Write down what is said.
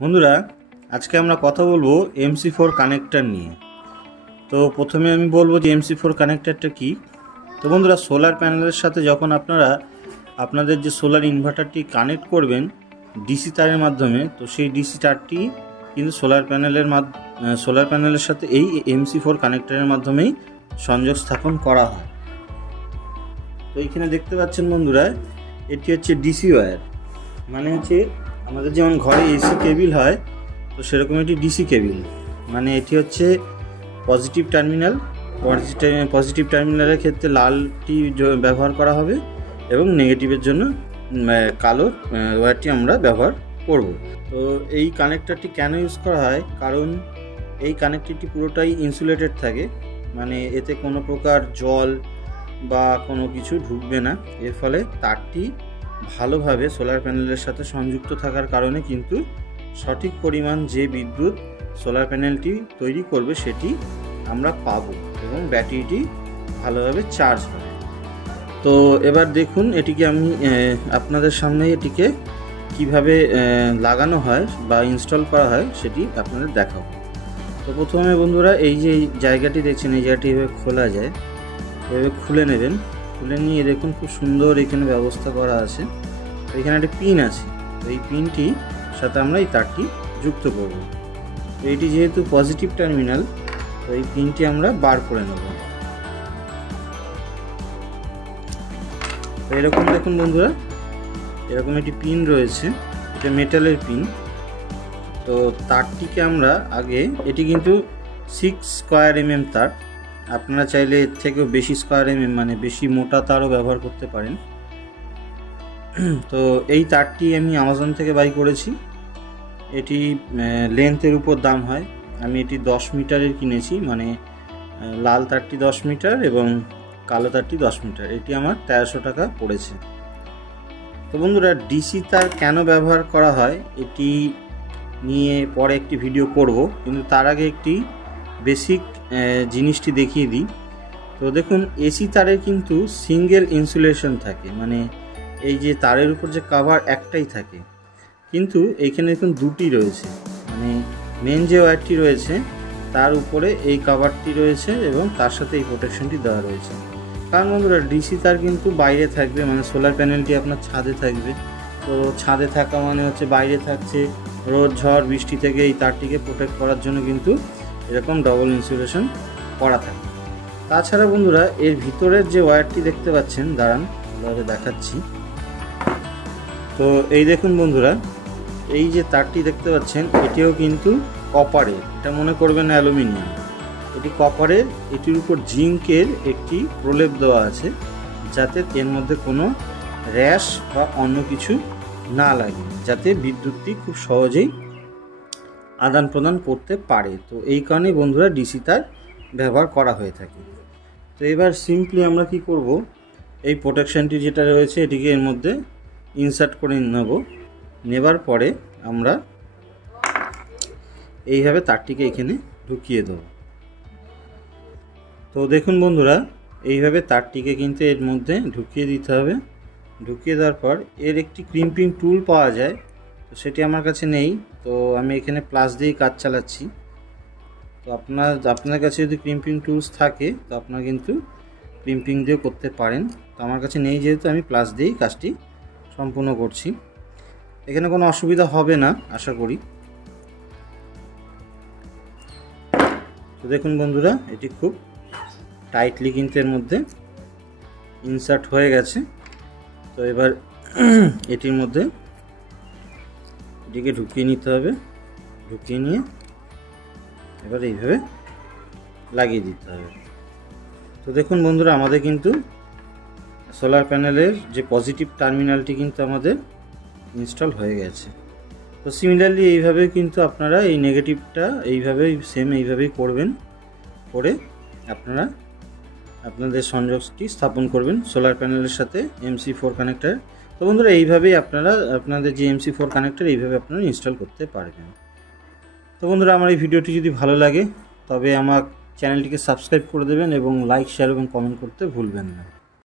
বন্ধুরা আজকে আমরা কথা বলবো MC4 কানেক্টর নিয়ে। তো প্রথমে আমি বলবো যে MC4 কানেক্টরটা কি। তো বন্ধুরা সোলার প্যানেলের সাথে যখন আপনারা আপনাদের যে সোলার ইনভার্টারটি কানেক্ট করবেন ডিসি তারের মাধ্যমে, তো সেই ডিসি তারটি কিন্তু সোলার প্যানেলের সাথে এই MC4 কানেক্টরের মাধ্যমেই সংযোগ স্থাপন করা হয়। তো এইখানে দেখতে পাচ্ছেন বন্ধুরা, এটি হচ্ছে ডিসি ওয়্যার, মানে হচ্ছে আমাদের যেমন ঘরে এসি কেবিল হয় তো সেরকম এটি ডিসি কেবিল। মানে এটি হচ্ছে পজিটিভ টার্মিনালের ক্ষেত্রে লালটি ব্যবহার করা হবে এবং নেগেটিভের জন্য কালো ওয়্যারটি আমরা ব্যবহার করব। তো এই কানেক্টরটি কেন ইউজ করা হয়, কারণ এই কানেক্টরটি পুরোটাই ইনসুলেটেড থাকে, মানে এতে কোনো প্রকার জল বা কোনো কিছু ঢুকবে না। এর ফলে তারটি ভালোভাবে সোলার প্যানেলের সাথে সংযুক্ত থাকার কারণে কিন্তু সঠিক পরিমাণ যে বিদ্যুৎ সোলার প্যানেলটি তৈরি করবে সেটি আমরা পাবো এবং ব্যাটারিটি ভালোভাবে চার্জ হবে। তো এবার দেখুন এটিকে আমি আপনাদের সামনে এটিকে কিভাবে লাগানো হয় বা ইনস্টল করা হয় সেটি আপনাদের দেখাবো। তো প্রথমে বন্ধুরা এই যে জায়গাটি দেখছেন, এই জায়গাটি এভাবে খোলা যায়, এভাবে খুলে নেবেন। খুলে নিয়ে দেখুন খুব সুন্দর এখানে ব্যবস্থা করা আছে। তো এখানে একটা পিন আছে, তো এই পিনটি সাথে আমরা এই তারটি যুক্ত করব। তো এটি যেহেতু পজিটিভ টার্মিনাল, তো এই পিনটি আমরা বার করে নেব। তো এরকম দেখুন বন্ধুরা, এরকম একটি পিন রয়েছে, এটা মেটালের পিন। তো তারটিকে আমরা আগে, এটি কিন্তু 6 স্কয়ার mm তার, আপনারা চাইলে এর থেকেও বেশি স্কয়ার mm মানে বেশি মোটা তারও ব্যবহার করতে পারেন। তো এই তারটি আমি অ্যামাজন থেকে বাই করেছি। এটি লেন্থের উপর দাম হয়। আমি এটি 10 মিটারের কিনেছি, মানে লাল তারটি 10 মিটার এবং কালো তারটি 10 মিটার। এটি আমার 1300 টাকা পড়েছে। তো বন্ধুরা ডিসি তার কেন ব্যবহার করা হয় এটি নিয়ে পরে একটি ভিডিও করব, কিন্তু তার আগে একটি বেসিক জিনিসটি দেখিয়ে দিই। তো দেখুন এসি তারের কিন্তু সিঙ্গেল ইনসুলেশন থাকে, মানে এই যে তারের উপর যে কভার একটাই থাকে, কিন্তু এইখানে দেখুন দুটি রয়েছে। মানে মেন যে ওয়্যারটি রয়েছে তার উপরে এই কভারটি রয়েছে এবং তার সাথে এই প্রোটেকশনটি দেওয়া রয়েছে। কারণ বন্ধুরা ডিসি তার কিন্তু বাইরে থাকবে, মানে সোলার প্যানেলটি আপনার ছাদে থাকবে। তো ছাদে থাকা মানে হচ্ছে বাইরে থাকছে, রোদ ঝড় বৃষ্টি থেকে এই তারটিকে প্রোটেক্ট করার জন্য কিন্তু এরকম ডবল ইনসুলেশন করা থাকে। তাছাড়া বন্ধুরা এর ভিতরের যে ওয়্যারটি দেখতে পাচ্ছেন, দাঁড়ান ভালোভাবে দেখাচ্ছি। তো এই দেখুন বন্ধুরা, এই যে তারটি দেখতে পাচ্ছেন এটিও কিন্তু কপারের, এটা মনে করবেন অ্যালুমিনিয়াম, এটি কপারের। এটির উপর জিঙ্কের একটি প্রলেপ দেওয়া আছে যাতে এর মধ্যে কোনো র্যাশ বা অন্য কিছু না লাগে, যাতে বিদ্যুৎটি খুব সহজেই আদান প্রদান করতে পারে। তো এই কারণে বন্ধুরা ডিসি তার ব্যবহার করা হয়ে থাকে। তো এবার সিম্পলি আমরা কি করব, এই প্রোটেকশনটি যেটা রয়েছে এটিকে এর মধ্যে ইনসার্ট করে নেবার পরে আমরা এইভাবে তারটিকে এখানে ঢুকিয়ে দেব। তো দেখুন বন্ধুরা এইভাবে তারটিকে কিন্তু এর মধ্যে ঢুকিয়ে দিতে হবে। ঢুকিয়ে দেওয়ার পর এর একটি ক্রিম্পিং টুল পাওয়া যায়, তো সেটি আমার কাছে নেই, তো আমি এখানে প্লাস দিয়েই কাজ চালাচ্ছি। তো আপনার কাছে যদি ক্রিম্পিং টুলস থাকে তো আপনারা কিন্তু ক্রিম্পিং দিয়েও করতে পারেন। তো আমার কাছে নেই যেহেতু আমি প্লাস দিয়েই কাজটি সম্পূর্ণ করছি। এখানে কোনো অসুবিধা হবে না আশা করি। তো দেখুন বন্ধুরা এটি খুব টাইটলি কিন্তু এর মধ্যে ইনসার্ট হয়ে গেছে। তো এবার এটির মধ্যে এটিকে ঢুকিয়ে নিতে হবে। ঢুকিয়ে নিয়ে এবার এইভাবে লাগিয়ে দিতে হবে। তো দেখুন বন্ধুরা আমাদের কিন্তু সোলার প্যানেলের যে পজিটিভ টার্মিনালটি কিন্তু আমাদের ইনস্টল হয়ে গেছে। তো সিমিলারলি এইভাবে কিন্তু আপনারা এই নেগেটিভটা এইভাবেই করবেন, করে আপনারা আপনাদের সংযোগটি স্থাপন করবেন সোলার প্যানেলের সাথে MC4 কানেক্টর। তো বন্ধুরা এইভাবেই আপনারা আপনাদের যে MC4 কানেক্টর এইভাবে আপনারা ইনস্টল করতে পারবেন। তো বন্ধুরা আমার এই ভিডিওটি যদি ভালো লাগে তবে আমার চ্যানেলটিকে সাবস্ক্রাইব করে দেবেন এবং লাইক, শেয়ার এবং কমেন্ট করতে ভুলবেন না।